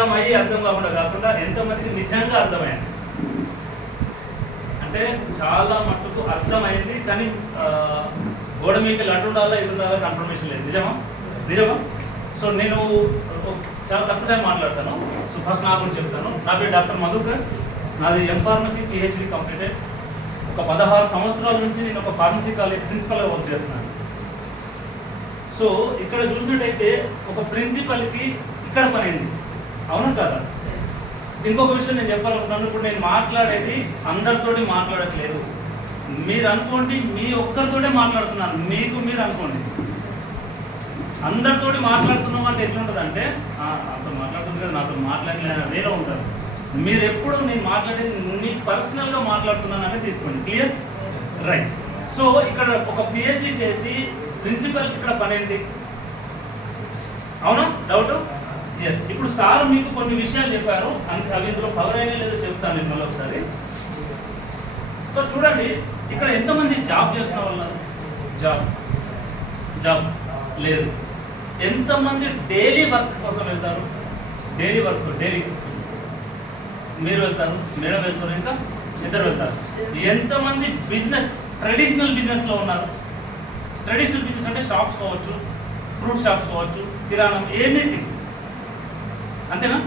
అర్థమయ్యి అర్థం కాకుండా ఎంతమందికి నిజంగా అర్థమైంది అంటే చాలా మట్టుకు అర్థమైంది, కానీ గోడ మీకు అటు ఉండాలా ఇటు ఉండాలా కన్ఫర్మేషన్ లేదు. నిజమా? సో నేను చాలా తక్కువ టైం మాట్లాడతాను. సో ఫస్ట్ నా గురించి చెప్తాను. నా పేరు డాక్టర్ మధుకర్. నాది ఎంఫార్మసీ పిహెచ్డి కంప్లీటెడ్. ఒక 16 సంవత్సరాల నుంచి నేను ఒక ఫార్మసీ కాలేజ్ ప్రిన్సిపల్గా వర్క్ చేస్తున్నాను. సో ఇక్కడ చూసినట్టయితే ఒక ప్రిన్సిపల్కి ఇక్కడ పని అయింది, అవును కదా? ఇంకొక విషయం నేను చెప్పాలనుకున్నాను. ఇప్పుడు నేను మాట్లాడేది అందరితోటి మాట్లాడట్లేదు. మీరు అనుకోండి మీ ఒక్కరితోటే మాట్లాడుతున్నాను, మీకు మీరు అనుకోండి. అందరితోటి మాట్లాడుతున్నాం అంటే ఎట్లుంటుంది అంటే నాతో మాట్లాడుతుంది కదా, నాతో మాట్లాడలే వేరే ఉంటారు. మీరు ఎప్పుడు నేను మాట్లాడేది నీ పర్సనల్గా మాట్లాడుతున్నాను అనేది తీసుకోండి. క్లియర్? రైట్. సో ఇక్కడ ఒక పిహెచ్డి చేసి ప్రిన్సిపల్కి ఇక్కడ పని ఏంటి? అవునా? డౌట్? ఎస్. ఇప్పుడు సార్ మీకు కొన్ని విషయాలు చెప్పారు, అవి ఇందులో కవర్ అయినా లేదో చెప్తాను నేను మళ్ళీ ఒకసారి. సో చూడండి, ఇక్కడ ఎంతమంది జాబ్ చేస్తున్న వాళ్ళు? జాబ్ లేదు. ఎంతమంది డైలీ వర్క్ కోసం వెళ్తారు? డైలీ మీరు వెళ్తారు, మేడం వెళ్తారు, ఇంకా ఇద్దరు వెళ్తారు. ఎంతమంది ట్రెడిషనల్ బిజినెస్లో ఉన్నారు? ట్రెడిషనల్ బిజినెస్ అంటే షాప్స్ కావచ్చు, ఫ్రూట్ షాప్స్ కావచ్చు, కిరాణం, ఎనీథింగ్. అంతేనా?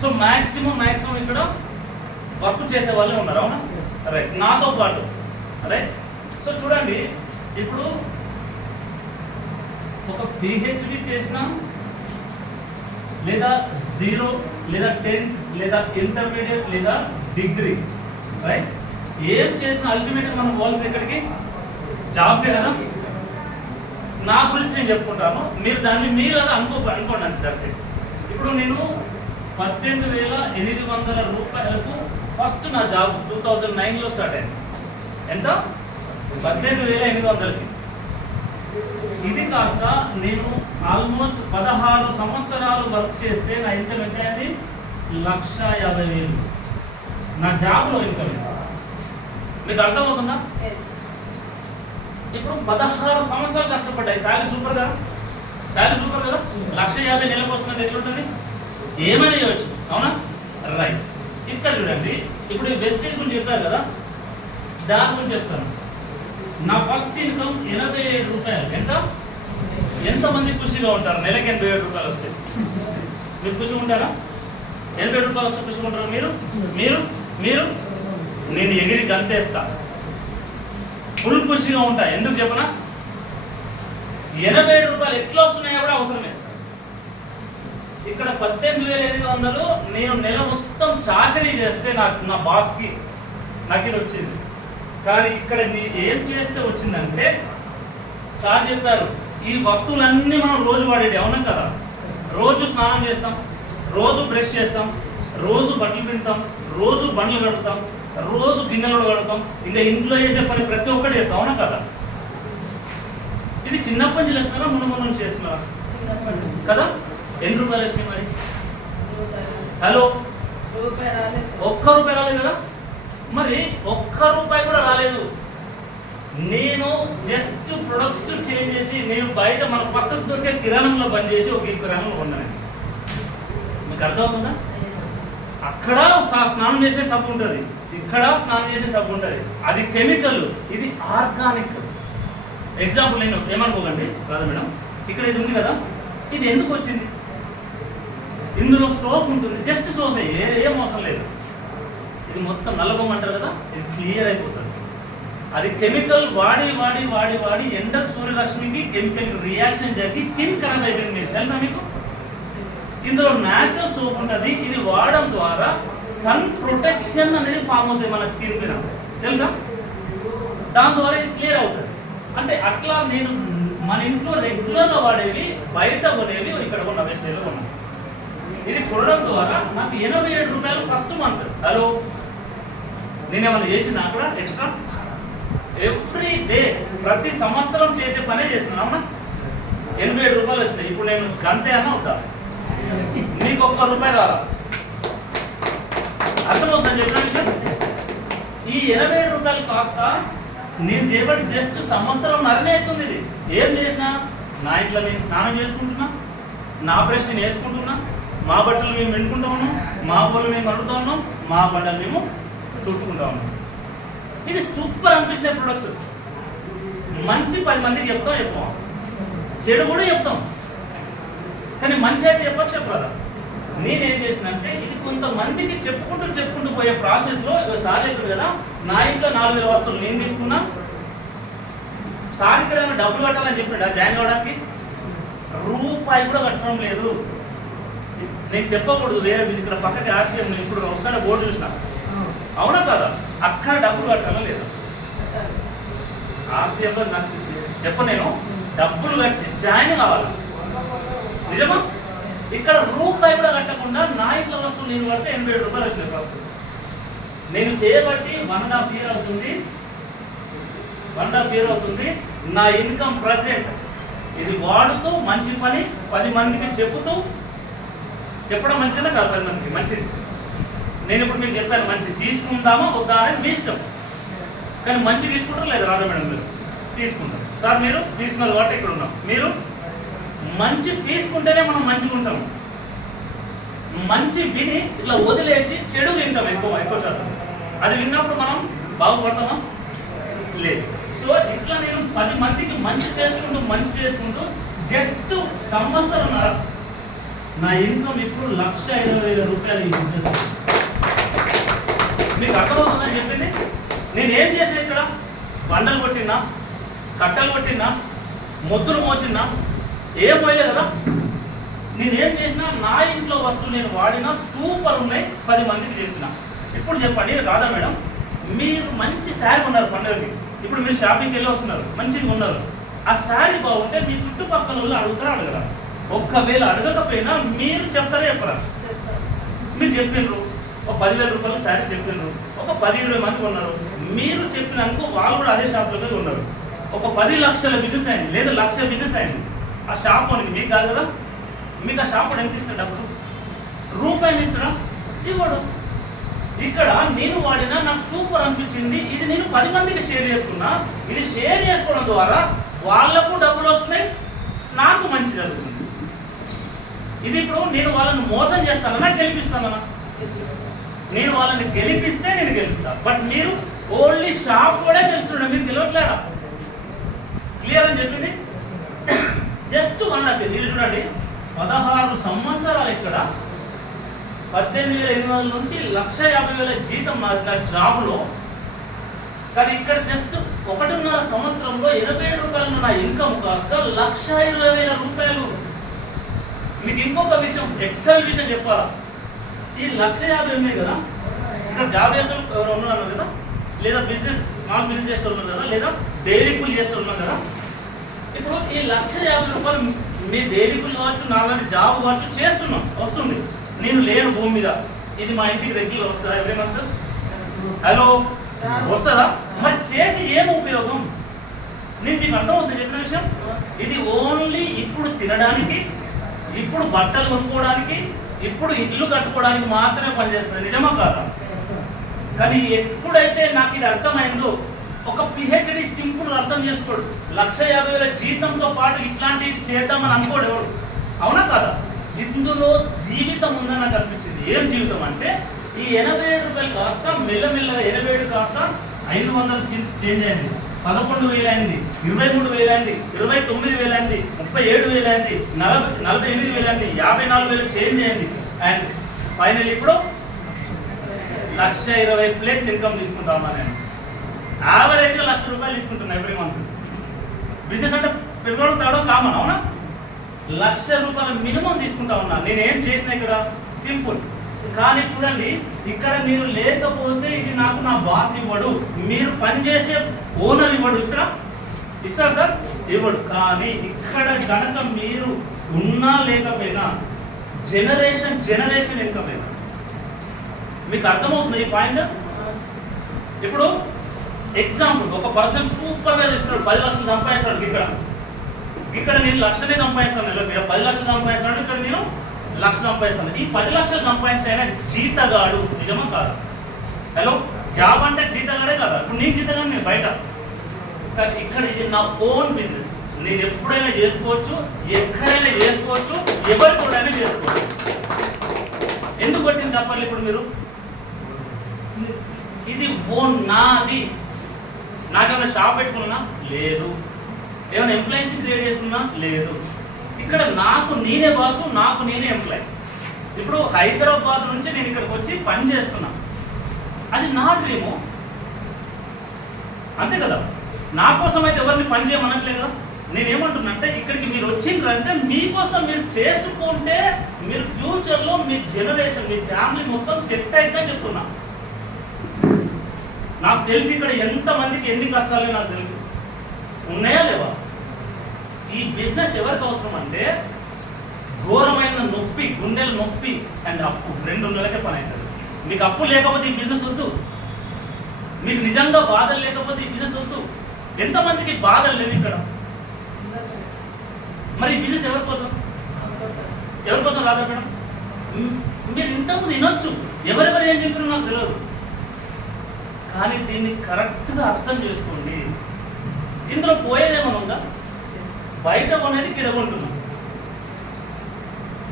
సో మ్యాక్సిమం ఇక్కడ వర్క్ చేసే వాళ్ళే ఉన్నారు, అవునా? రైట్. నాతో పాటు రైట్. సో చూడండి, ఇప్పుడు ఒక పిహెచ్డి చేసిన లేదా 0 లేదా 10th లేదా ఇంటర్మీడియట్ లేదా డిగ్రీ, రైట్, ఏం చేసిన అల్టిమేట్గా మనం పోవాల్సింది ఎక్కడికి? జాబ్కే కదా. నా గురించి నేను చెప్పుకుంటాను, మీరు దాన్ని మీరు అలా అనుకోండి అంతే. దర్శి ఇప్పుడు నేను 18,800 రూపాయలకు ఫస్ట్ నా జాబ్ 2009లో స్టార్ట్ అయింది. ఎంత? 18,800కి. ఇది కాస్త నేను ఆల్మోస్ట్ 16 సంవత్సరాలు వర్క్ చేస్తే నా ఇన్కమ్ ఎంత అయింది? 1,50,000 నా జాబ్లో ఇన్కమ్. మీకు అర్థమవుతుందా? ఇప్పుడు 16 సంవత్సరాలు కష్టపడ్డాయి. శాలరీ సూపర్ కదా, 1,50,000 నెలకు వస్తుందంటే ఎట్లుంటుంది? ఏమైనా చేయవచ్చు, అవునా? రైట్. ఇక్కడ చూడండి, ఇప్పుడు ఈ వెస్టేజ్ గురించి చెప్పారు కదా, దాని గురించి చెప్తాను. నా ఫస్ట్ ఇన్కమ్ 87 రూపాయలు. ఎంతమంది ఖుషిగా ఉంటారు? నెలకి 87 రూపాయలు వస్తాయి. మీరు ఖుషిగా ఉంటారా? 87 రూపాయలు వస్తే ఖుషిగా ఉంటారు మీరు? నేను ఎగిరి గంతేస్తా, ఫుల్ ఖుషిగా ఉంటా. ఎందుకు చెప్పనా? 87 రూపాయలు ఎట్లా వస్తున్నాయో కూడా అవసరమే. ఇక్కడ 18,800 నేను నెల మొత్తం చాకరీ చేస్తే నా బాస్కి నాకు ఇది వచ్చింది. కానీ ఇక్కడ ఏం చేస్తే వచ్చిందంటే, సార్ చెప్పారు, ఈ వస్తువులన్నీ మనం రోజు వాడేవి, అవునా కదా? రోజు స్నానం చేస్తాం, రోజు బ్రష్ చేస్తాం, రోజు బట్టలు పిండుతాం, రోజు బండ్లు కడుగుతాం, రోజు గిన్నెలు కడుగుతాం, ఇంకా ఇంట్లో చేసే పని ప్రతి ఒక్కటి చేస్తాం, అవునా కదా? ఇది చిన్నప్పటి నుంచి చేస్తున్నారా, ముందు నుంచి చేస్తున్నారా? కదా. ఎన్ని రూపాయలు వచ్చినాయి మరి? హలో, ఒక్క రూపాయి రాలేదు కదా. మరి ఒక్క రూపాయి కూడా రాలేదు. నేను జస్ట్ ప్రొడక్ట్స్ చేంజ్ చేసి, నేను బయట మన పక్కకు దొరికే కిరాణంలో బంద్ చేసి ఒక కిరాణంలో కొన్నాను. మీకు అర్థమవుతుందా? అక్కడ స్నానం చేసే సబ్బు ఉంటుంది, ఇక్కడ స్నానం చేసే సబ్బు ఉంటుంది. అది కెమికల్, ఇది ఆర్గానిక్. ఎగ్జాంపుల్ నేను ఏమనుకోకండి రాదా మేడం, ఇక్కడ ఇది ఉంది కదా, ఇది ఎందుకు వచ్చింది? ఇందులో సోప్ ఉంటుంది, జస్ట్ సోపే, ఏం అవసరం లేదు. ఇది మొత్తం నల్లబొమ్మంటారు కదా, ఇది క్లియర్ అయిపోతుంది. అది కెమికల్ వాడి ఎండకు సూర్యలక్ష్మికి కెమికల్ రియాక్షన్ జరిగి స్కిన్ ఖరాబ్ అయిపోయింది. మీకు తెలుసా? మీకు ఇందులో న్యాచురల్ సోప్ ఉంటుంది. ఇది వాడడం ద్వారా సన్ ప్రొటెక్షన్ అనేది ఫామ్ అవుతుంది మన స్కిన్ పైన, తెలుసా? దాని ద్వారా ఇది క్లియర్ అవుతుంది. అంటే అట్లా నేను మన ఇంట్లో రెగ్యులర్గా వాడేవి, బయట కొనేవి ఇక్కడ కొన్న వెస్టేజ్లో కొన్నాను. ఇది కొనడం ద్వారా నాకు 87 రూపాయలు ఫస్ట్ మంత్. హలో, నేనేమన్నా చేసినా కూడా ఎక్స్ట్రా? ఎవ్రీ డే, ప్రతి సంవత్సరం చేసే పనే చేస్తున్నాను, అవునా? 87 రూపాయలు వచ్చినాయి. ఇప్పుడు నేను గంతే అన్న అవుతా, నీకు ఒక్క రూపాయి రాలా. అర్థమవుతుందని చెప్పిన విషయం. ఈ 87 రూపాయలు కాస్త నేను చేయబడి జస్ట్ సంవత్సరంన్నరనే అవుతుంది. ఇది ఏం చేసినా, నా ఇంట్లో నేను స్నానం చేసుకుంటున్నా, నా బ్రష్ నేను వేసుకుంటున్నా, మా బట్టలు మేము వెనుకుంటా ఉన్నాం, మా ఊళ్ళు మేము అడుగుతా ఉన్నాం, మా బండలు మేము తుడుచుకుంటా ఉన్నాం. ఇది సూపర్ అనిపించిన ప్రొడక్ట్స్. మంచి 10 మందికి చెప్పాం, చెడు కూడా చెప్తాం, కానీ మంచి అయితే చెప్పచ్చు కదా. నేనేం చేసినంటే ఇది కొంతమందికి చెప్పుకుంటూ పోయే ప్రాసెస్లో సార్ ఇప్పుడు కదా, నా ఇంట్లో 4000 వస్తువులు నేను తీసుకున్నా. సార్ ఇక్కడ డబ్బులు కట్టాలని చెప్పిన జాయిన్ అవ్వడానికి రూపాయి కూడా కట్టడం లేదు. నేను చెప్పకూడదు వేరే ఇక్కడ పక్కకి ఆర్సీఎం ఇప్పుడు ఒకసారి బోర్డు చూసిన, అవునా కదా, అక్కడ డబ్బులు కట్టాలా లేదా? ఆర్సీఎంలో నాకు నేను డబ్బులు కట్టి జాయిన్ కావాలి, నిజమా? ఇక్కడ రూపాయి కూడా కట్టకుండా నా ఇంట్లో వస్తువులు నేను పడితే 87 రూపాయలు వచ్చింది. నేను చేయబట్టి 1.5 year అవుతుంది. 1.5 year అవుతుంది. నా ఇన్కమ్ ప్రెసెంట్ ఇది వాడుతూ మంచి పని 10 మందికి చెప్పడం మంచిదా కాదు? 10 మందికి మంచిది. నేను ఇప్పుడు మీకు చెప్పాను మంచి తీసుకుందామా వద్దా అని మీ ఇష్టం, కానీ మంచి తీసుకుంటారు లేదా? రాధా మేడం మీరు తీసుకుంటారు, సార్ మీరు తీసుకున్నారు కాబట్టి ఇక్కడ ఉన్నాం. మీరు మంచి తీసుకుంటేనే మనం మంచిగా ఉంటాం. మంచి విని ఇట్లా వదిలేసి చెడు వింటాం ఎక్కువ శాతం. అది విన్నప్పుడు మనం బాగుపడతామా? లేదు. సో ఇట్లా నేను 10 మందికి మంచి చేసుకుంటూ జస్ట్ సంవత్సరం నా ఇన్కమ్ ఇప్పుడు 1,20,000 రూపాయలు. మీకు అర్థమవుతుందని చెప్పింది. నేను ఏం చేసిన ఇక్కడ బండలు కొట్టినా, కట్టలు కొట్టినా, మొద్దులు మోసినా ఏం పోయలే కదా. నేనేం చేసినా నా ఇంట్లో వస్తువులు నేను వాడినా సూపర్ ఉన్నాయి, 10 మందికి చెప్పిన. ఇప్పుడు చెప్పండి రాధా మేడం, మీరు మంచి శారీ ఉన్నారు పండుగకి, ఇప్పుడు మీరు షాపింగ్కి వెళ్ళి వస్తున్నారు, మంచిగా ఉన్నారు. ఆ శారీ బాగుంటే మీ చుట్టుపక్కల వాళ్ళు అడగరా? ఒక్కవేళ అడగకపోయినా మీరు చెప్పరా? మీరు చెప్పినరు ఒక 10,000 రూపాయల శారీ చెప్పినరు, ఒక 10-20 మంది ఉన్నారు. మీరు చెప్పినందుకు వాళ్ళు కూడా అదే షాప్లో ఉన్నారు. ఒక 10 లక్షల బిజినెస్ అయింది, లేదా 1,00,000 బిజినెస్ అయింది. ఆ షాప్ అని మీకు కాదు కదా. మీకు ఆ షాప్ ఎంత ఇస్తాడు? డబ్బులు రూపాయలు ఇస్తాడా? ఇవ్వడు. ఇక్కడ నేను వాడినా నాకు సూపర్ అనిపించింది, ఇది నేను 10 మందికి షేర్ చేసుకున్నా. ఇది షేర్ చేసుకోవడం ద్వారా వాళ్ళకు డబ్బులు వస్తున్నాయి, నాకు మంచి జరుగుతుంది. ఇది ఇప్పుడు నేను వాళ్ళని మోసం చేస్తానన్నా గెలిపిస్తానన్నా? నేను వాళ్ళని గెలిపిస్తే నేను గెలుస్తా. బట్ మీరు ఓన్లీ షాప్ కూడా గెలుస్తున్నాడు, మీరు గెలవట్లేడా? క్లియర్ అని చెప్పింది. జస్ట్ 1.5 year చూడండి, 16 సంవత్సరాలు ఇక్కడ 18,800 నుంచి 1,50,000 జీతం నా జాబ్లో. కానీ ఇక్కడ జస్ట్ 1.5 సంవత్సరంలో 87 రూపాయలు నా ఇన్కమ్ కాస్త 1,20,000 రూపాయలు. మీకు ఇంకొక విషయం, ఎక్సెల్ విషయం చెప్పాలా? ఈ 1,50,000 ఉన్నాయి కదా, ఇక్కడ జాబ్ చేసే ఎవరు ఉన్నారు కదా, లేదా స్మాల్ బిజినెస్ చేసే ఉన్నారు కదా, లేదా డైలీ కూలి చేసే ఉన్నారు కదా. ఇప్పుడు ఈ 1,50,000 రూపాయలు మీ డైలీ కూలి కావచ్చు, నాలాంటి జాబ్ కావచ్చు చేస్తున్నాం, వస్తుంది. నేను లేను భూమి మీద, ఇది మా ఇంటికి రెగ్యులర్ వస్తుందా? ఎవ్రీ మంత్ హలో వస్తుందా? మరి చేసి ఏం ఉపయోగం? నేను మీకు అర్థమవుతుంది చెప్పిన విషయం. ఇది ఓన్లీ ఇప్పుడు తినడానికి, ఇప్పుడు బట్టలు కొనుక్కోవడానికి, ఇప్పుడు ఇల్లు కట్టుకోవడానికి మాత్రమే పనిచేస్తుంది, నిజమా కాదా? కానీ ఎప్పుడైతే నాకు ఇది అర్థమైందో, ఒక PhD సింపుల్ అర్థం చేసుకోడు, 1,50,000 జీతంతో పాటు ఇట్లాంటివి చేద్దామని అనుకోడు ఎవడు, అవునా కాదా? ఇందులో జీవితం ఉందని నాకు అనిపించింది. ఏం జీవితం అంటే, ఈ 87 రూపాయలు కాస్త మెల్లమెల్లగా 87 కాస్త 500 చేంజ్ అయింది, 11,000 అయింది, 23,000 అయింది, 29,000 అయింది, 37,000 అయింది, 48,000 అయింది, 54,000 చేంజ్ అయింది. అండ్ ఫైనల్ ఇప్పుడు 1,20,000 ప్లస్ ఇన్కమ్ తీసుకుంటామా? నేను యావరేజ్గా 1,00,000 రూపాయలు తీసుకుంటున్నా ఎవ్రీ మంత్. బిజినెస్ అంటే పెట్టుకోవడం తేవడం కామన్, అవునా? 1,00,000 రూపాయలు మినిమం తీసుకుంటా ఉన్నా. నేనేం చేసిన ఇక్కడ సింపుల్. కానీ చూడండి, ఇక్కడ నేను లేకపోతే ఇది నాకు నా బాస్ ఇవ్వడు, మీరు పనిచేసే ఓనర్ ఇవ్వడు. ఇస్తాడు సార్, ఇవ్వడు. కానీ ఇక్కడ కనుక మీరు ఉన్నా లేకపోయినా జనరేషన్ ఇన్కమ్ అయినా. మీకు అర్థమవుతుంది ఈ పాయింట్? ఇప్పుడు ఎగ్జాంపుల్, ఒక పర్సన్ సూపర్గా చేస్తున్నాడు, 10 లక్షలు సంపాదిస్తాడు. ఇక్కడ నేను 1,00,000 సంపాదిస్తాను, ఇక్కడ 10 లక్షలు సంపాదిస్తాడు, ఇక్కడ నేను 1,00,000 సంపాదిస్తాను. ఈ 10 లక్షలు సంపాదించిన జీతగాడు, నిజమా కాదు? హలో, జాబ్ అంటే జీతగాడే కదా. ఇప్పుడు నేను జీతగాడు, నేను బయట. కానీ ఇక్కడ ఇది నా ఓన్ బిజినెస్, నేను ఎప్పుడైనా చేసుకోవచ్చు, ఎక్కడైనా చేసుకోవచ్చు, ఎవరితోడైనా చేసుకోవచ్చు. ఎందుకు కొట్టింది చెప్పాలి ఇప్పుడు మీరు? ఇది ఓన్ నాది. నాకేమైనా షాప్ పెట్టుకున్నా లేదు, ఏమైనా ఎంప్లాయీస్ క్రియేట్ చేసుకున్నా లేదు. ఇక్కడ నాకు నేనే బాసు, నాకు నేనే ఎంప్లాయీ. ఇప్పుడు హైదరాబాద్ నుంచి నేను ఇక్కడికి వచ్చి పని చేస్తున్నా, అది నా డ్రీము, అంతే కదా. నా కోసం అయితే ఎవరిని పని చేయమనట్లేదు కదా. నేనేమంటున్నా అంటే ఇక్కడికి మీరు వచ్చిండ్రంటే మీకోసం మీరు చేసుకుంటే మీరు ఫ్యూచర్లో మీ జనరేషన్, మీ ఫ్యామిలీ మొత్తం సెట్ అయిద్దని చెప్తున్నా. నాకు తెలిసి ఇక్కడ ఎంతమందికి ఎన్ని కష్టాలు నాకు తెలుసు, ఉన్నాయా లేవా? ఈ బిజినెస్ ఎవరికి అవసరం అంటే ఘోరమైన నొప్పి, గుండెల నొప్పి అండ్ అప్పు, 2 నెలలకే పని అవుతుంది. మీకు అప్పు లేకపోతే ఈ బిజినెస్ వద్దు, మీకు నిజంగా బాధలు లేకపోతే ఈ బిజినెస్ వద్దు. ఎంతమందికి బాధలు లేవు ఇక్కడ? మరి ఈ బిజినెస్ ఎవరి కోసం? ఎవరి కోసం రాదా మేడం? మీరు ఇంతకుముందు వినొచ్చు, ఎవరెవరు ఏం చెప్పారో నాకు తెలియదు, కానీ దీన్ని కరెక్ట్గా అర్థం చేసుకోండి. ఇందులో పోయేదేమన్నా ఉందా? బయట కొనేది ఇక్కడ కొంటున్నాం,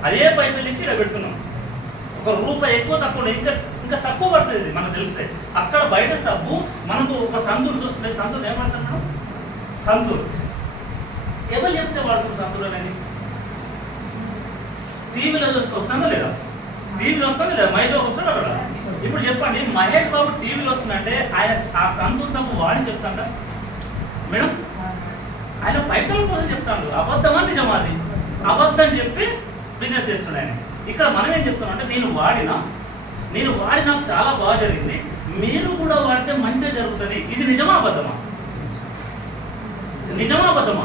అదే పైసలు ఇచ్చి ఇక్కడ పెడుతున్నాం. ₹1 ఎక్కువ తక్కువ, ఇంకా తక్కువ పడుతుంది మనకు తెలిస్తే. అక్కడ బయట సబ్బు మనకు ఒక సంతూర్ ఏమంటారు మేడం? సంతూర్ ఎవరు చెప్తే వాడుతుంది సంతూర్ అనేది? టీవీలో వస్తుందా లేదా? టీవీలో వస్తుంది లేదా? మహేష్ బాబు వస్తాడు అక్కడ. ఇప్పుడు చెప్పండి, మహేష్ బాబు టీవీలో వస్తుందంటే ఆయన ఆ సంతూర్ సబ్బు వాడి చెప్తాడ మేడం? ఆయన పైసల కోసం చెప్తాడు. అబద్ధమా నిజమా? అది అబద్ధం చెప్పి బిజినెస్ చేస్తున్నాడు ఆయన. ఇక్కడ మనం ఏం చెప్తున్నాం అంటే నేను వాడి నాకు చాలా బాగా జరిగింది, మీరు కూడా వాడితే మంచిగా జరుగుతుంది. ఇది నిజమా అబద్ధమా? నిజమా అబద్ధమా?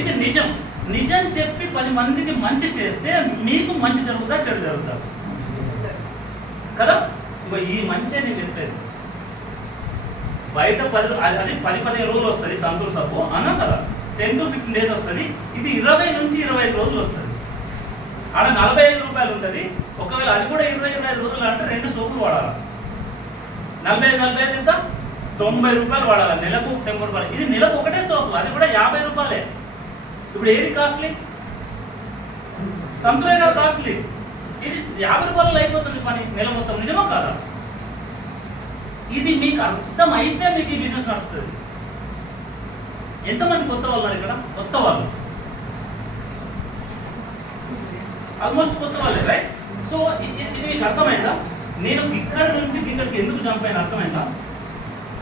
ఇది నిజం. నిజం చెప్పి 10 మందికి మంచి చేస్తే మీకు మంచి జరుగుతా, చెడు జరుగుతా కదా. ఇగో ఈ మంచి నేను చెప్పేది. బయట 10-15 రోజులు వస్తుంది సంతూర్ సబ్బు అన్నా కదా, 10 to 15 days వస్తుంది. ఇది 20 నుంచి 25 రోజులు వస్తుంది. ఆడ ₹45 ఉంటుంది. ఒకవేళ అది కూడా 20-25 రోజులు అంటే 2 సోపులు వాడాలి. 45 ఎంత? ₹90 వాడాలి. నెలకు ₹90. ఇది నెలకు ఒకటే సోపు, అది కూడా ₹50. ఇప్పుడు ఏది కాస్ట్లీ? సంతూరే కదా కాస్ట్లీ. ఇది ₹50 అయిపోతుంది పని నెల మొత్తం. నిజమా కాదా? ఇది మీకు అర్థం అయితే మీకు ఈ బిజినెస్ నడుస్తుంది. ఎంతమంది కొత్త వాళ్ళు ఉన్నారు ఇక్కడ? కొత్త వాళ్ళు ఆల్మోస్ట్ కొత్త వాళ్ళే, రైట్? సో ఇది మీకు అర్థమైందా? నేను ఇక్కడ నుంచి ఇక్కడికి ఎందుకు జంప్ అయినా అర్థమైందా?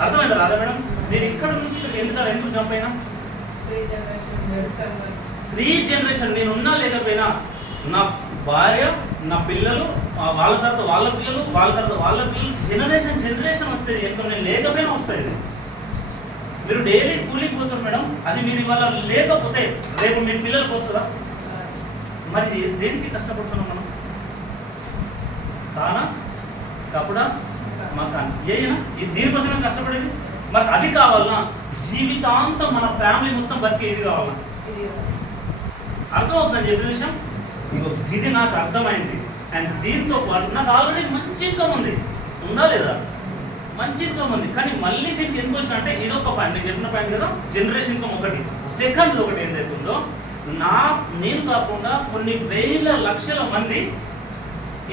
రాదా మేడం? నేను ఇక్కడ నుంచి ఎందుకు జంప్ అయినా? 3 జనరేషన్ నేను ఉన్నా లేకపోయినా, నా భార్య, నా పిల్లలు, వాళ్ళ తర్వాత వాళ్ళ పిల్లలు, వాళ్ళ తర్వాత వాళ్ళ పిల్లలు, జనరేషన్ వచ్చేది. ఎంత నేను లేకపోయినా వస్తుంది. మీరు డైలీ కూలికి పోతారు మేడం, అది మీరు ఇవాళ లేకపోతే రేపు మీ పిల్లలకు వస్తుందా? మరి దేనికి కష్టపడుతున్నాం మనం? కానా, కప్పుడా, మకాన్, ఏనా? దీనికోసమే కష్టపడేది. మరి అది కావాలన్నా, జీవితాంతం మన ఫ్యామిలీ మొత్తం బతికే ఇది కావాలన్నా. అర్థమవుతుందని చెప్పిన విషయం ఇది నాకు అర్థమైంది. అండ్ దీంతో పాటు నాకు ఆల్రెడీ మంచి ఇన్కమ్ ఉంది, ఉందా లేదా? మంచి ఇన్కమ్ ఉంది. కానీ మళ్ళీ దీనికి ఎందుకు వచ్చిన అంటే ఇది ఒక పాయింట్, నేను చెప్పిన పాయింట్ కదా, జనరేషన్ ఇన్కమ్ ఒకటి. సెకండ్ ఒకటి ఏదైతుందో, నేను కాకుండా కొన్ని వేల లక్షల మంది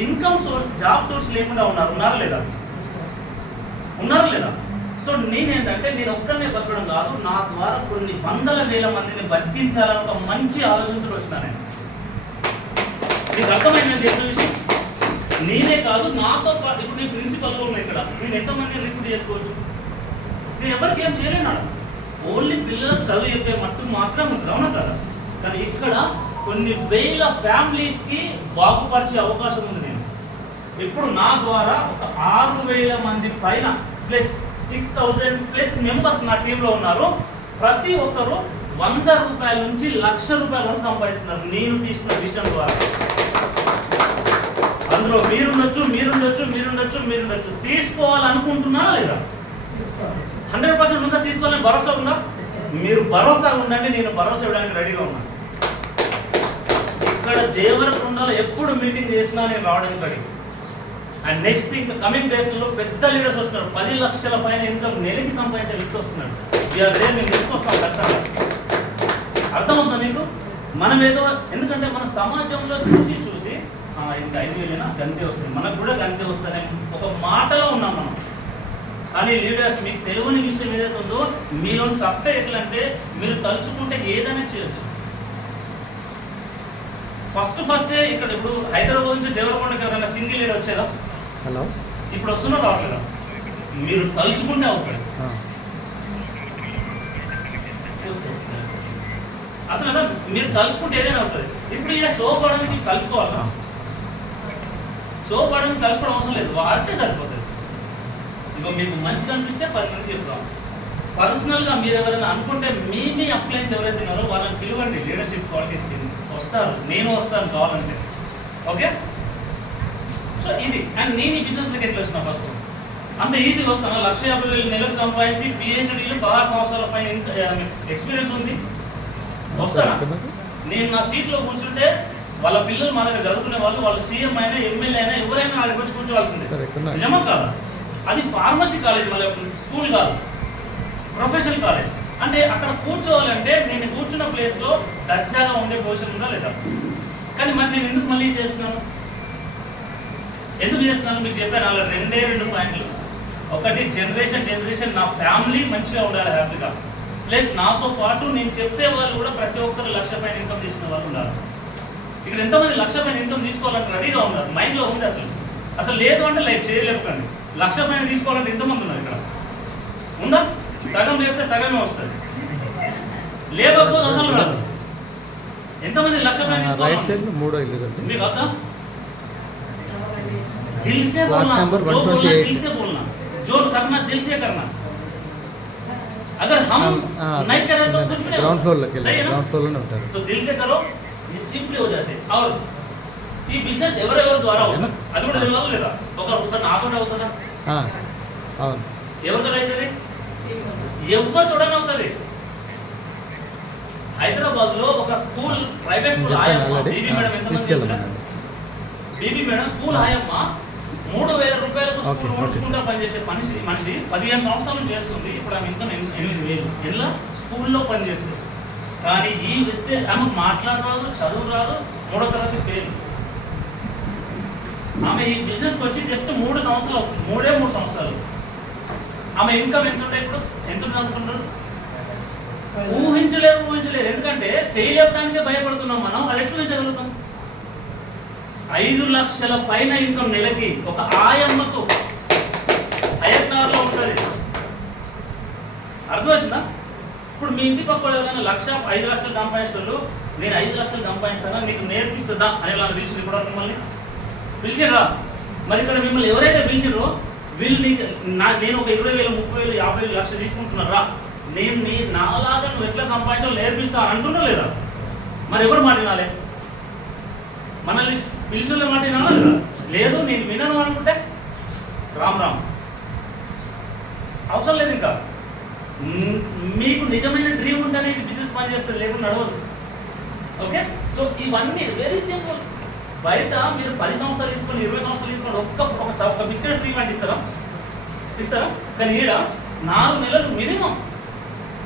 ఇన్కమ్ సోర్స్, జాబ్ సోర్స్ లేకుండా ఉన్నారా లేదా? సో నేనేంటంటే నేను ఒక్కరినే బతకడం కాదు, నా ద్వారా కొన్ని 100,000 మందిని బతికించాలని ఒక మంచి ఆలోచనతో వచ్చినా. నీకు అర్థమైందని చెప్పిన విషయం నేనే కాదు, నాతో పాటు ఇప్పుడు నేను ప్రిన్సిపల్గా ఉన్నా ఇక్కడ, నేను ఎంతమందిని రిక్రూట్ చేసుకోవచ్చు? నేను ఎవరికి ఏం చేయలేను. ఓన్లీ పిల్లలకు చదువు చెప్పే మట్టుకు మాత్రం ఉంటుంది, అవునా కదా? కానీ ఇక్కడ కొన్ని వేల ఫ్యామిలీస్కి బాగుపరిచే అవకాశం ఉంది. నేను ఇప్పుడు నా ద్వారా ఒక 6,000 మంది పైన ప్లస్ 6,000+ మెంబర్స్ నా టీంలో ఉన్నారు. ప్రతి ఒక్కరు ₹100 నుంచి ₹1,00,000 వరకు సంపాదిస్తున్నారు నేను తీసుకున్న విషయం ద్వారా. అందులో మీరుండొచ్చు. తీసుకోవాలనుకుంటున్నారా లేదా? 100% ఉందా? తీసుకోవాలని భరోసా ఉందా? మీరు భరోసా ఉండండి, నేను భరోసా ఇవ్వడానికి రెడీగా ఉన్నాను. ఇక్కడ దేవరకొండలో ఎప్పుడు మీటింగ్ చేసినా నేను రావడానికి రెడీ. అండ్ నెక్స్ట్ ఇంకా కమింగ్ డేస్లో పెద్ద లీడర్స్ వస్తున్నారు, 10 లక్షల పైన ఇన్కమ్ నెలకి సంపాదించే వ్యక్తి వస్తున్నాడు. మేము తీసుకొస్తాం ఖచ్చితంగా. అర్థమవుతుందా మీకు? మనం ఏదో ఎందుకంటే మన సమాజంలో చూసి ఇంత 5,000 గంతే వస్తుంది, మనకు కూడా గంతే వస్తుంది ఒక మాటలో ఉన్నాం మనం. కానీ లీడర్స్, మీకు తెలియని విషయం ఏదైతే ఉందో మీలో సత్తా ఎట్లా అంటే మీరు తలుచుకుంటే ఏదైనా చేయొచ్చు. ఫస్టే ఇక్కడ ఇప్పుడు హైదరాబాద్ నుంచి దేవరకొండకి ఎవరైనా సింగిల్ లీడర్ వచ్చేదా? హలో, ఇప్పుడు వస్తున్నా రావట్లేదా? మీరు తలుచుకుంటే అవుతాడు. అతను కదా మీరు తలుచుకుంటే ఏదైనా అవుతుంది. ఇప్పుడు ఇలా సోప్ వాడడానికి కలుసుకోవాలా? సోప్ వాడడానికి కలుసుకోవడం అవసరం లేదు, వాడితే సరిపోతుంది. ఇంకో మీకు మంచిగా అనిపిస్తే 10 మందికి చెప్తాం. పర్సనల్గా మీరు ఎవరైనా అనుకుంటే మీ అప్లయన్స్ ఎవరైతే ఉన్నారో వాళ్ళని పిలవండి, లీడర్షిప్ క్వాలిటీస్కి వస్తారు, నేను వస్తాను కావాలంటే. ఓకే, సో ఇది. అండ్ నేను ఈ బిజినెస్లోకి ఎట్లా వచ్చినా ఫస్ట్ అంత ఈజీగా వస్తాను. 1,50,000 నెలకు సంపాదించి PhDలు 16 సంవత్సరాల పైన ఎక్స్పీరియన్స్ ఉంది, వస్తారా? నేను నా సీట్లో కూర్చుంటే వాళ్ళ పిల్లలు మా దగ్గర చదువుకునే వాళ్ళు సీఎం అయినా ఎమ్మెల్యే అయినా ఎవరైనా నా దగ్గర వచ్చి కూర్చోవాల్సిందే. నిజమా కాదా? అది ఫార్మసీ కాలేజ్, మళ్ళీ స్కూల్ కాదు, ప్రొఫెషనల్ కాలేజ్. అంటే అక్కడ కూర్చోవాలంటే నేను కూర్చున్న ప్లేస్లో దర్జాగా ఉండే పొజిషన్ ఉందా లేదా? కానీ మరి నేను ఎందుకు మళ్ళీ చేస్తున్నాను? ఎందుకు చేస్తున్నాను మీకు చెప్పాను. అలా 2 పాయింట్లు. ఒకటి, జనరేషన్ నా ఫ్యామిలీ మంచిగా ఉండాలి, హ్యాపీగా. ప్లస్ నాతో పాటు నేను చెప్పే వాళ్ళు కూడా ప్రతి ఒక్కరు 1,00,000 పైన ఇన్కమ్ తీసుకునే వాళ్ళు ఉండాలి. ఇక్కడ ఎంతమంది 1,00,000 పైన ఇన్కమ్ తీసుకోవాలని రెడీగా ఉన్నారు? మైండ్లో ఉంది. అసలు లేదు అంటే లైక్ చేయలేకండి. 1,00,000 పైన తీసుకోవాలంటే ఎంతమంది ఉన్నారు ఇక్కడ? ఉందా? సగం లేకపోతే సగమే వస్తుంది, లేకపోతే అసలు రాదు. ఎంతమంది 1,00,000 పైన తీసుకోవాలి? మీకు అర్థం? दिल से बोलना, जो बोलना दिल से बोलना, जो करना दिल से करना. अगर हम नहीं कर रहे तो कुछ भी नहीं. ग्राउंड फ्लोर लगे, तो दिल से करो, ये सिंपली हो जाते. और ఈ బిజినెస్ ఎవరెవరి ద్వారా అవుతుంది అది కూడా తెలియాలి లేదా? ఒక నాతోనే అవుతుందా? అవును. ఎవరితో అవుతుంది? ఎవరితోనే అవుతుంది. హైదరాబాద్ లో ఒక స్కూల్, ప్రైవేట్ స్కూల్ ఆయమ్మ బీబీ మేడం, ఎంతమంది బీబీ మేడం స్కూల్ ఆయమ్మ 3,000 రూపాయలకు స్కూల్ ఊడ్చుకుంటా పనిచేసే మనిషి 15 సంవత్సరాలు చేస్తుంది. ఇప్పుడు ఆమె ఇంకా 8,000 ఎలా స్కూల్లో పనిచేస్తుంది. కానీ ఈ వెస్టేజ్ ఆమె మాట్లాడరాదు, చదువు రాదు, 3వ తరగతి ఫెయిల్. ఆమె ఈ బిజినెస్కి వచ్చి జస్ట్ 3 సంవత్సరాలు. ఆమె ఇన్కమ్ ఎంత ఉండే ఇప్పుడు? ఎంత ఉంది అనుకుంటారు? ఊహించలేరు. ఎందుకంటే చేయలేపడానికే భయపడుతున్నాం మనం. అది ఎట్లా ఊహించగలుగుతాం? 5 లక్షల పైన ఇన్కమ్ నెలకి ఒక ఆయమ్మకు అయ్యన్నర్లో ఉంటుంది. అర్థమవుతుందా? ఇప్పుడు మీ ఇంటి పక్క ఎవరైనా 5 లక్షలు సంపాదించారు, నేను 5 లక్షలు సంపాదిస్తానా, నీకు నేర్పిస్తుందా అని ఇలా పిలిచి కూడా మిమ్మల్ని పిలిచిర్రా? మరి ఇక్కడ మిమ్మల్ని ఎవరైతే పిలిచిరో వీళ్ళు నేను ఒక 20,000, 30,000, 50,000, లక్షలు తీసుకుంటున్నారా, నేను నాలాగా నువ్వు ఎట్లా సంపాదించాలో నేర్పిస్తా అంటున్నా లేదా? మరి ఎవరు మాట్లాడాలి? మనల్ని పిలిచిన మాట వినాలా లేదా? లేదు, నేను వినను అనుకుంటే రామ్ అవసరం లేదు. ఇంకా మీకు నిజమైన డ్రీమ్ ఉంటేనే ఇది బిజినెస్ పని చేస్తుంది, లేకుండా నడవదు. ఓకే, సో ఇవన్నీ వెరీ సింపుల్. బయట మీరు 10 సంవత్సరాలు తీసుకోండి, 20 సంవత్సరాలు తీసుకోండి, ఒక బిస్కెట్ ఫ్రీ ఇవ్వండి, ఇస్తారా? కానీ ఈడ 4 నెలలు మినిమం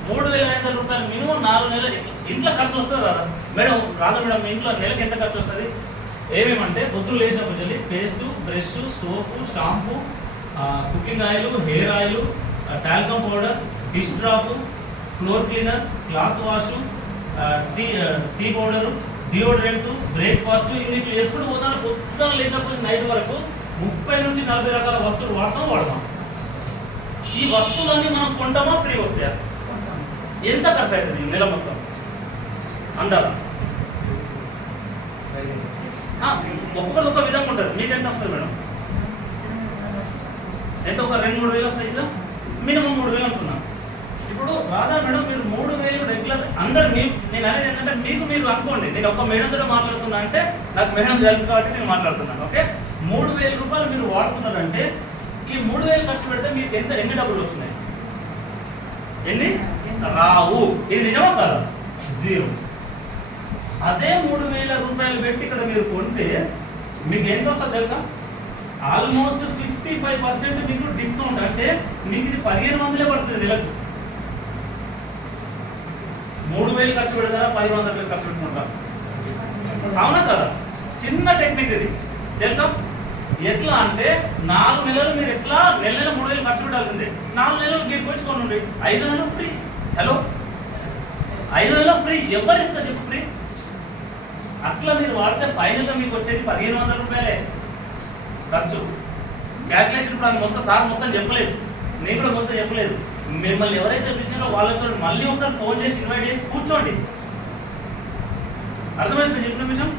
3,500 రూపాయలు మినిమం 4 నెలలు ఇంట్లో ఖర్చు వస్తుంది రాదా మేడం? రాదా మేడం? మీ ఇంట్లో నెలకి ఎంత ఖర్చు వస్తుంది? ఏమేమంటే పొద్దున్న లేచినప్పుడు paste, brush, soap, shampoo, cooking oil, hair oil, talcum powder, dish drop, floor cleaner, cloth wash, tea powder, deodorant, breakfast. ఇవి ఎప్పుడు పోతాను? పొద్దున్న లేచినప్పుడు నైట్ వరకు 30 నుంచి 40 రకాల వస్తువులు వాడతాం. ఈ వస్తువులన్నీ మనం కొంటామా, ఫ్రీ వస్తాయా? ఎంత ఖర్చు అవుతుంది నెల మొత్తం అందాల? ఒక్కొక్కటి ఒక విధంగా ఉంటుంది. మీకు ఎంత వస్తుంది మేడం? ఎంత? ఒక 2-3 వేలు వస్తాయి కదా, మినిమం 3,000 అనుకున్నాను. ఇప్పుడు రాదా మేడం మీరు 3,000 రెగ్యులర్ అందరు నేను అనేది ఏంటంటే మీరు అనుకోండి, నేను ఒక మేడంతో మాట్లాడుతున్నా అంటే నాకు మేడం తెలుసు కాబట్టి నేను మాట్లాడుతున్నాను. ఓకే, 3,000 రూపాయలు మీరు వాడుతున్నారంటే ఈ 3,000 ఖర్చు పెడితే మీకు ఎన్ని డబ్బులు వస్తున్నాయి? ఎన్ని రావు. ఇది నిజమా కాదా? 0. అదే 3,000 రూపాయలు పెట్టి ఇక్కడ మీరు కొంటే మీకు ఎంత వస్తుంది తెలుసా? ఆల్మోస్ట్ 55% మీకు డిస్కౌంట్. అంటే మీకు ఇది 15 వందలే పడుతుంది నెలకు. 3,000 ఖర్చు పెడతారా 500,000 ఖర్చు పెట్టుకుంటారా? అవునా కదా? చిన్న టెక్నిక్ ఇది తెలుసా? ఎట్లా అంటే 4 నెలలు మీరు ఎట్లా నెల 3,000 ఖర్చు పెట్టాల్సిందే. 4 నెలలు గిట్ కొచ్చుకోండి, 5 నెలలు ఫ్రీ. హలో, 5 నెలలు ఫ్రీ. ఎవరు ఇస్తారు చెప్పు ఫ్రీ? అట్లా మీరు వాడితే ఫైనల్గా మీకు వచ్చేది 1,500 రూపాయలే ఖర్చు. క్యాల్కులేషన్ ఇప్పుడు మొత్తం సార్ మొత్తం చెప్పలేదు, నేను కూడా మొత్తం చెప్పలేదు. మిమ్మల్ని ఎవరైతే పిలిచారో వాళ్ళతో మళ్ళీ ఒకసారి ఫోన్ చేసి ఇన్వైట్ చేసి కూర్చోండి. అర్థమైంది చెప్పిన విషయం?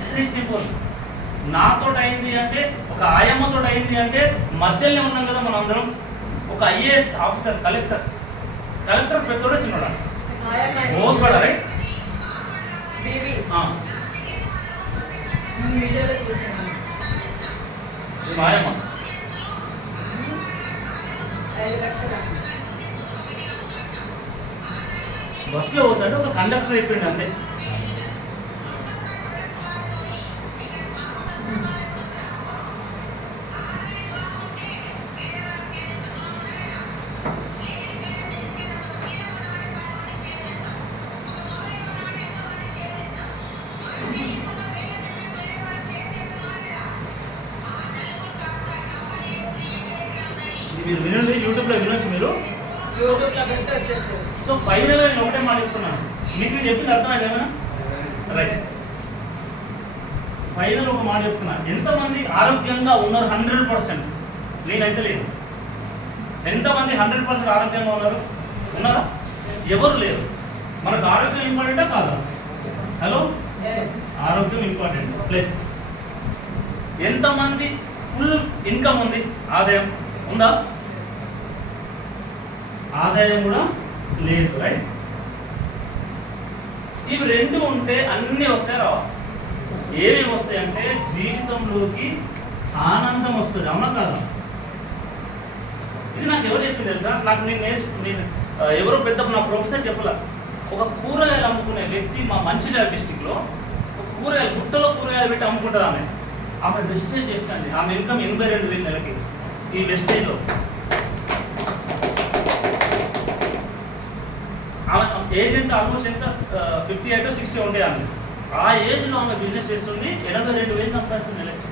Very simple. నాతో అయింది అంటే, ఒక ఆయమ్మతో అయింది అంటే మధ్యలోనే ఉన్నాం కదా మనం అందరం. ఒక ఐఏఎస్ ఆఫీసర్, కలెక్టర్ పెద్దోడే చిన్నోడా? ఓన్ కూడా రైట్. ఆయమ్మ బస్సులో పోతాడు, ఒక కండక్టర్ అయిపోయింది అంతే. మీరు వినండి, యూట్యూబ్లో వినొచ్చు మీరు. సో ఫైనల్ నేను ఒకటే మాట చెప్తున్నాను, మీకు నేను చెప్పింది అర్థమైంది ఏమైనా? రైట్. ఫైనల్ ఒక మాట చెప్తున్నా, ఎంతమంది ఆరోగ్యంగా ఉన్నారు? 100%. నేనైతే లేదు. ఎంతమంది 100% ఆరోగ్యంగా ఉన్నారు? ఉన్నారా? ఎవరు లేరు. మనకు ఆరోగ్యం ఇంపార్టెంటా కాదా? హలో, ఆరోగ్యం ఇంపార్టెంట్. ప్లస్ ఎంతమంది ఫుల్ ఇన్కమ్ ఉంది? ఆదాయం ఉందా? ఆదాయం కూడా లేదు. రైట్. ఇవి రెండు ఉంటే అన్నీ వస్తాయి రావా? ఏమేమి వస్తాయి అంటే జీవితంలోకి ఆనందం వస్తుంది. అవునా కాదా? ఇది నాకు ఎవరు చెప్పింది తెలుసా? నాకు నేను ఎవరో పెద్ద నా ప్రొఫెసర్ చెప్పాల. ఒక కూరగాయలు అమ్ముకునే వ్యక్తి మా మంచిర్యాల డిస్టిక్లో ఒక కూరగాయలు గుట్టలో కూరగాయలు పెట్టి అమ్ముకుంటుంది. ఆమె వెస్టేజ్ చేస్తుంది. ఆమె ఇన్కమ్ 82,000 నెలకి. ఈ వెస్టేజ్లో ఆమె ఏజ్ ఎంత? ఆల్మోస్ట్ ఎంత? 58 or 60 ఉండే ఆమె. ఆ ఏజ్లో ఆమె బిజినెస్ చేస్తుంది, 82,000 సంపాదిస్తుంది నెలకి.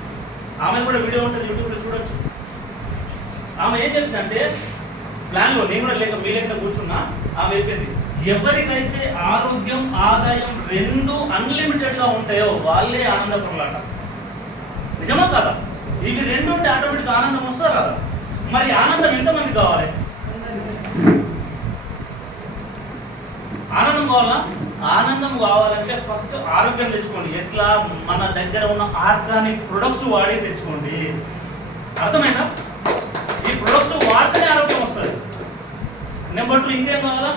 ఆమె కూడా వీడియో ఉంటుంది, యూట్యూబ్లో చూడొచ్చు. ఆమె ఏం చెప్తుందంటే ప్లాన్లో, నేను కూడా లేక మీ లేకుండా కూర్చున్నా, ఆమె చెప్పింది ఎవరికైతే ఆరోగ్యం ఆదాయం రెండు అన్లిమిటెడ్గా ఉంటాయో వాళ్ళే ఆనందపడాలట. నిజమా కాదా? ఇవి రెండు ఉంటే ఆటోమేటిక్ ఆనందం వస్తుందా కదా? మరి ఆనందం ఎంతమంది కావాలి? ఆనందం కావాలా? ఆనందం కావాలంటే ఫస్ట్ ఆరోగ్యం తెచ్చుకోండి. ఎట్లా? మన దగ్గర ఉన్న ఆర్గానిక్ ప్రొడక్ట్స్ వాడి తెచ్చుకోండి. అర్థమైందా? ఈ ప్రొడక్ట్స్ వాడితేనే ఆరోగ్యం వస్తుంది. నెంబర్ 2 ఇంకేం కావాలా?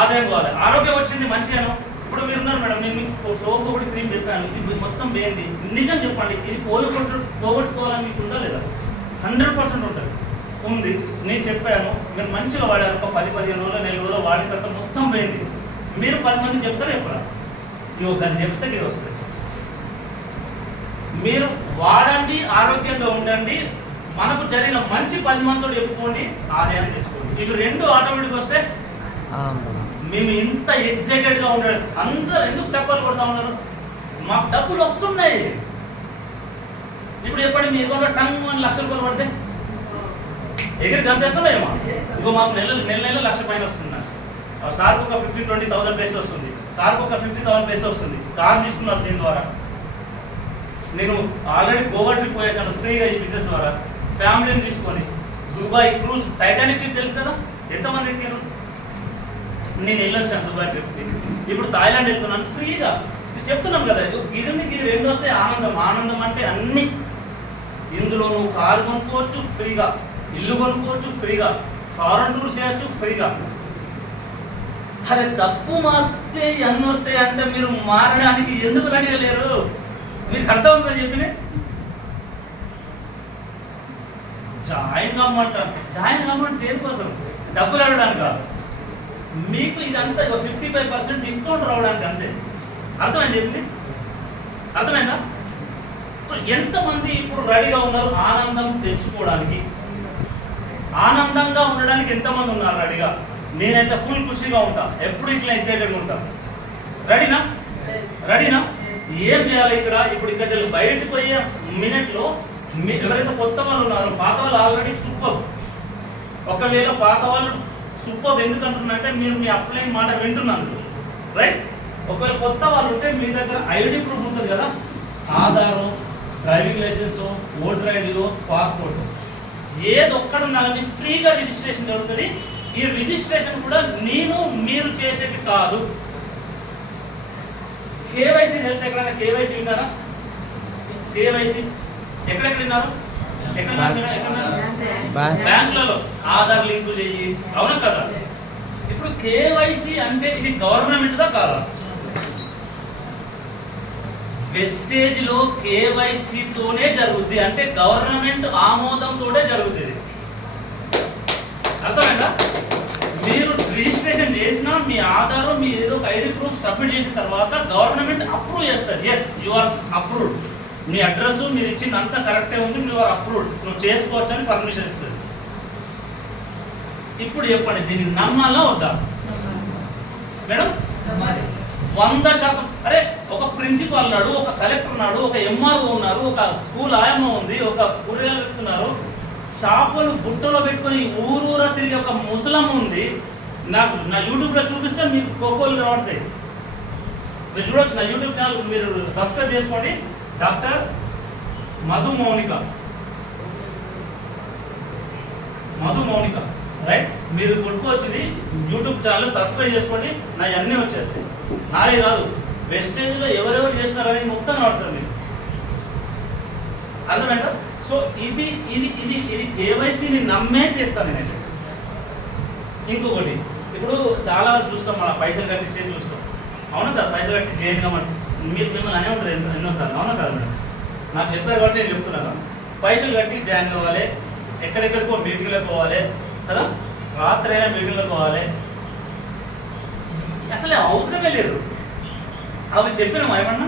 ఆదాయం కావాలి. ఆరోగ్యం వచ్చింది మంచిగాను. ఇప్పుడు మీరు ఉన్నారు మేడం, నేను మీకు సోప్ ఒకటి క్రీమ్ చెప్పాను, ఇది మొత్తం పోయింది. నిజం చెప్పండి, ఇది పోగొట్టుకోవాలని మీకు ఉందా లేదా? 100% ఉంటుంది. ఉంది. నేను చెప్పాను, మీరు మంచిగా వాడారు. ఒక 10-15 రోజులు, 4 రోజులు వాడిన తర్వాత మొత్తం పోయింది. మీరు 10 మంది చెప్తారు ఎప్పుడు? ఇవి ఒక చెప్తే ఇది వస్తుంది. మీరు వాడండి, ఆరోగ్యంగా ఉండండి, మనకు జరిగిన మంచి 10 మందితో చెప్పుకోండి, ఆదాయం తెచ్చుకోండి. ఇవి రెండు ఆటోమేటిక్ వస్తే మేము ఇంత ఎక్సైటెడ్గా ఉండాలి. అందరూ ఎందుకు చెప్పాలి కొడతా ఉన్నారు? మాకు డబ్బులు వస్తున్నాయి. ఇప్పుడు చెప్పండి, మీ అకౌంట్లో టంగ్ 1 లక్ష రూపాయలు పడితే ఎగిరి గంతేస్తామేమో. ఇంకో మాకు నెల 1,00,000 పైన వస్తుంది. సార్కి ఒక 15-20,000 పైసలు వస్తుంది. సార్కి ఒక 50,000 పైసలు వస్తుంది. కార్ తీసుకున్నారు దీని ద్వారా. నేను ఆల్రెడీ గోవా ట్రిప్ పోయాను ఫ్రీగా ఈ బిజినెస్ ద్వారా. ఫ్యామిలీని తీసుకొని దుబాయ్ క్రూజ్, టైటానిక్ షిప్ తెలుసు కదా, ఎంతమంది ఎక్కారు? నేను వెళ్ళొచ్చాను దుబాయ్ ట్రిప్కి. ఇప్పుడు థాయిలాండ్ వెళ్తున్నాను ఫ్రీగా. చెప్తున్నాం కదా, ఇది రెండు వస్తే ఆనందం. ఆనందం అంటే అన్ని. ఇందులో నువ్వు కారు కొనుక్కోవచ్చు ఫ్రీగా, ఇల్లు కొనుక్కోవచ్చు ఫ్రీగా, ఫారెన్ టూర్ చేయొచ్చు ఫ్రీగా. అరే సబ్బు మారితే అన్నీ వస్తాయి అంటే మీరు మారడానికి ఎందుకు రెడీగా లేరు? మీకు అర్థమవుతుందని చెప్పిన జాయిన్ కమ్మంటారు. జాయిన్ కమ్మంటే దేనికోసం? డబ్బులు అడగడానికి కాదు. మీకు ఇదంతా 55% డిస్కౌంట్ రావడానికి అంతే. అర్థమైంది చెప్పింది? అర్థమైందా? సో ఎంతమంది ఇప్పుడు రెడీగా ఉన్నారు ఆనందం తెచ్చుకోవడానికి? ఆనందంగా ఉండడానికి ఎంతమంది ఉన్నారు రెడీగా? నేనైతే ఫుల్ ఖుషిగా ఉంటా, ఎప్పుడు ఇట్లా ఎక్సైటెడ్గా ఉంటా. రెడీనా? రెడీనా? ఏం చేయాలి ఇక్కడ? ఇప్పుడు ఇక్కడ బయటకు పోయే మినిట్లో ఎవరైతే కొత్త వాళ్ళు ఉన్నారో, పాత వాళ్ళు ఆల్రెడీ సూపర్. ఒకవేళ పాత వాళ్ళు సూపర్ ఎందుకు అంటున్నారంటే మీరు మీ అప్లైన్ మాట వింటున్నందుకు, రైట్? ఒకవేళ కొత్త వాళ్ళు ఉంటే మీ దగ్గర ఐడి ప్రూఫ్ ఉంటుంది కదా, ఆధారు, డ్రైవింగ్ లైసెన్స్, ఓటర్ ఐడియో, పాస్పోర్ట్, ఏది ఒక్కడున్నా కానీ ఫ్రీగా రిజిస్ట్రేషన్ జరుగుతుంది. ఈ రిజిస్ట్రేషన్ కూడా మీరు చేసేది కాదు. కేవైసీ తెలుసు, ఎక్కడైనా కేవైసీ విన్నారా? కేవైసీ ఎక్కడెక్కడ విన్నారు? బ్యాంకులలో ఆధార్ లింక్ చేయి, అవునా కదా? ఇప్పుడు కేవైసీ అంటే ఇది గవర్నమెంట్ దా కాదా? వెస్టేజ్ లో కేవైసీతోనే జరుగుద్ది, అంటే గవర్నమెంట్ ఆమోదంతోనే జరుగుతుంది. అర్థమైందా? మీరు రిజిస్ట్రేషన్ చేసినా మీ ఆధార్, మీ ఏదో ఒక ఐడి ప్రూఫ్ సబ్మిట్ చేసిన తర్వాత గవర్నమెంట్ అప్రూవ్ చేస్తుంది. ఎస్, యు ఆర్ అప్రూవ్డ్, మీ అడ్రస్ మీరు ఇచ్చింది అంతా కరెక్టే ఉంది, యు ఆర్ అప్రూవ్డ్, నువ్వు చేసుకోవచ్చు అని పర్మిషన్ ఇస్తుంది. ఇప్పుడు చెప్పండి, దీన్ని నమ్మాలా వద్దా మేడం? 100%. అరే, ఒక ప్రిన్సిపాల్ ఉన్నాడు, ఒక కలెక్టర్ ఉన్నాడు, ఒక ఎంఆర్ఓ ఉన్నారు, ఒక స్కూల్ ఆయమ్మ ఉంది, ఒక కూరగాయలు పెడుతున్నారు, షాపులు బుట్టలో పెట్టుకొని ఊరూరా తిరిగి ఒక ముసలమ్మ ఉంది. నాకు నా యూట్యూబ్లో చూపిస్తే మీకు కోకోలు కనబడతాయి, మీరు చూడొచ్చు. నా యూట్యూబ్ ఛానల్ మీరు సబ్స్క్రైబ్ చేసుకోండి, డాక్టర్ మధు మౌనిక, రైట్? మీరు కొట్టుకొచ్చింది యూట్యూబ్ ఛానల్ సబ్స్క్రైబ్ చేసుకోండి, నా అన్నీ వచ్చేస్తాయి. నాదే కాదు, వెస్టేజ్లో ఎవరెవరు చేస్తున్నారని మొత్తం పడుతుంది. అర్థమైందా? సో ఇది ఇది ఇది ఇది కేవైసీని నమ్మే చేస్తాను నేనైతే. ఇంకొకటి, ఇప్పుడు చాలా చూస్తాం, మన పైసలు కట్టి చేసి చూస్తాం, అవునా కదా? పైసలు కట్టి చేయగలమని మీరు మిమ్మల్ని అనే ఉంటారు ఎన్నోసార్లు, అవునా కదా మేడం? నాకు చెప్పారు కాబట్టి నేను చెప్తున్నాను. పైసలు కట్టి జాయిన్ అవ్వాలి, ఎక్కడెక్కడికో మీటింగ్లకు పోవాలి కదా, రాత్రి అయినా మీటింగ్లకు పోవాలి, అసలు అవసరమే లేదు. అవి చెప్పినాం ఏమన్నా?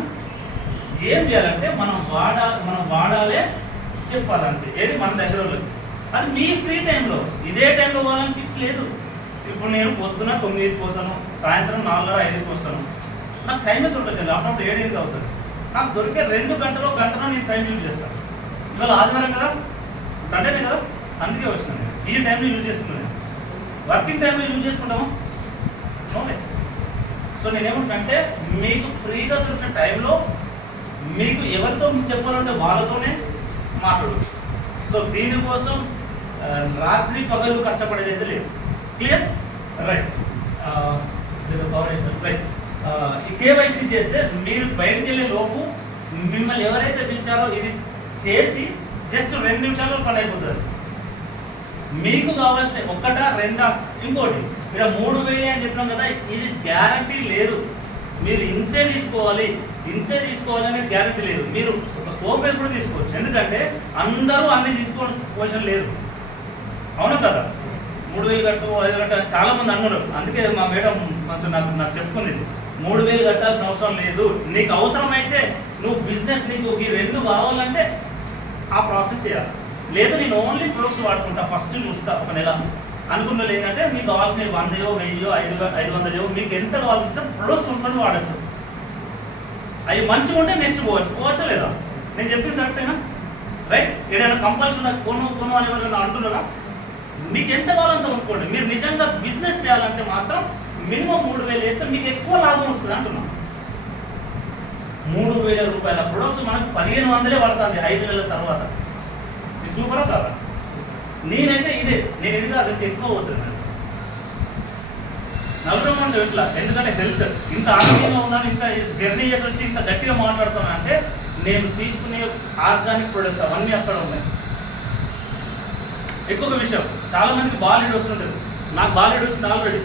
ఏం చేయాలంటే మనం వాడాలే, చెప్పాలంటే ఏది మన దగ్గర వాళ్ళకి. అది మీ ఫ్రీ టైంలో, ఇదే టైంలో పోవాలని ఫిక్స్ లేదు. ఇప్పుడు నేను పొద్దున 9కి పోతాను, సాయంత్రం 4:30-5కి వస్తాను, నాకు టైమే దొరకచ్చు. అప్పుడప్పుడు 7 అవుతుంది. నాకు దొరికే 2 గంటలో నేను టైం యూజ్ చేస్తాను. ఇవాళ ఆదివారం కదా, సండేనే కదా, అందుకే వచ్చినాను నేను. ఈ టైంలో యూజ్ చేసుకున్నాను. వర్కింగ్ టైంలో యూజ్ చేసుకుంటామా? నోనే. సో నేనేమంటే మీకు ఫ్రీగా దొరికిన టైంలో మీకు ఎవరితో చెప్పాలంటే వాళ్ళతోనే మాట్లాడవచ్చు. సో దీనికోసం రాత్రి పగలు కష్టపడేది అయితే లేదు. క్లియర్? రైట్. రైట్. ఈ కేవైసీ చేస్తే మీరు బయటకు వెళ్ళే లోపు మిమ్మల్ని ఎవరైతే పిలిచారో ఇది చేసి జస్ట్ 2 నిమిషాల్లో పని అయిపోతుంది. మీకు కావాల్సిన 1, 2, ఇంకోటి ఇక్కడ 3,000 అని చెప్పినాం కదా, ఇది గ్యారంటీ లేదు. మీరు ఇంతే తీసుకోవాలి అనేది గ్యారంటీ లేదు. మీరు ఒక సోప్ కూడా తీసుకోవచ్చు, ఎందుకంటే అందరూ అన్ని తీసుకోవడం క్వశ్చన్ లేదు, అవును కదా? 3,000 కట్టు, 5,000 కట్టు చాలా మంది అన్నారు. అందుకే మా మేడం కొంచెం నాకు చెప్పుకుంది, 3,000 కట్టాల్సిన అవసరం లేదు. నీకు అవసరమైతే నువ్వు బిజినెస్ నీకు ఈ 2 కావాలంటే ఆ ప్రాసెస్ చేయాలి. లేదు నేను ఓన్లీ ప్రొడక్ట్స్ వాడుకుంటా, ఫస్ట్ చూస్తా ఒక నెల అనుకున్నది ఏంటంటే మీకు కావాల్సిన 100, 1000, 500 మీకు ఎంత కావాలంటే ప్రొడక్ట్స్ ఉంటుంది వాడేస్తాం. అవి మంచిగా ఉంటే నెక్స్ట్ పోవచ్చా లేదా? నేను చెప్పింది కరెక్టేనా? రైట్? ఏదైనా కంపల్సరీ కొను అని ఎవరైనా అంటున్నారా? మీకు ఎంత కావాలంత కొనుక్కోండి. మీరు నిజంగా బిజినెస్ చేయాలంటే మాత్రం మినిమం 3,000 వేస్తే మీకు ఎక్కువ లాభం వస్తుంది అంటున్నాం. 3,000 రూపాయల ప్రొడక్ట్స్ మనకు 1,500 పడుతుంది 5 నెలల తర్వాత. ఇది సూపరా కాదా? నేనైతే నేను ఇది కాదు, ఎక్కువ అవుతుంది. 40 మంది ఎట్లా? ఎందుకంటే హెల్త్ ఇంత ఆరోగ్యంగా ఉన్నాను, ఇంత జర్నీ చేసి వచ్చి ఇంత గట్టిగా మాట్లాడుతున్నాను అంటే నేను తీసుకునే ఆర్గానిక్ ప్రొడక్ట్స్ అవన్నీ అక్కడ ఉన్నాయి. ఎక్కువ విషయం, చాలా మందికి బాలీడ్ వస్తుంటుంది. నాకు బాలీడ్ వచ్చింది ఆల్రెడీ.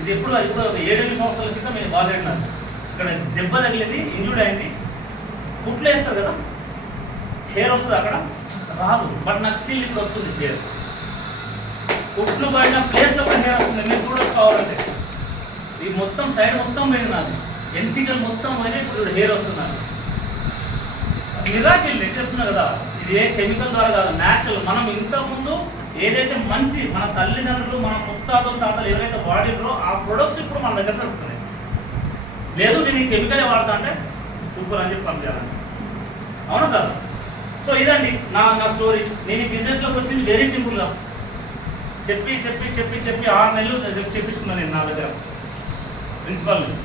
ఇది ఇప్పుడు 7-8 సంవత్సరాల క్రితం నేను బాలీడ్ నాకు ఇక్కడ దెబ్బ తగిలింది, ఇంజూర్డ్ అయింది. కుట్లు వేస్తారు కదా, హెయిర్ వస్తుంది అక్కడ రాదు, బట్ నాకు స్టిల్ ఇప్పుడు వస్తుంది హెయిర్. కుట్లు పడిన ప్లేస్లో కూడా హెయిర్ వస్తుంది. మీరు చూడొచ్చు కావాలంటే. ఈ మొత్తం సైడ్ మొత్తం పోయింది, నాకు ఎంటికల్ మొత్తం పోయినా ఇప్పుడు హెయిర్ వస్తున్నాను. మిరాకిల్ నేను చెప్తున్నా కదా, ఇది ఏ కెమికల్ ద్వారా కాదు, న్యాచురల్. మనం ఇంతకుముందు ఏదైతే మంచి మన తల్లిదండ్రులు మన ముత్తాతలు తాతలు ఎవరైతే వాడినరో ఆ ప్రొడక్ట్స్ ఇప్పుడు మన దగ్గర దొరుకుతున్నాయి. లేదు నేను ఈ కెమికలే వాడతా అంటే సూపర్ అని చెప్పి పంపించాలండి. అవును కదా? సో ఇదండి నా స్టోరీ. నేను ఈ బిజినెస్లోకి వచ్చింది వెరీ సింపుల్గా చెప్పి 6 నెలలు చెప్పించుకున్నాను నేను నా దగ్గర ప్రిన్సిపల్ని.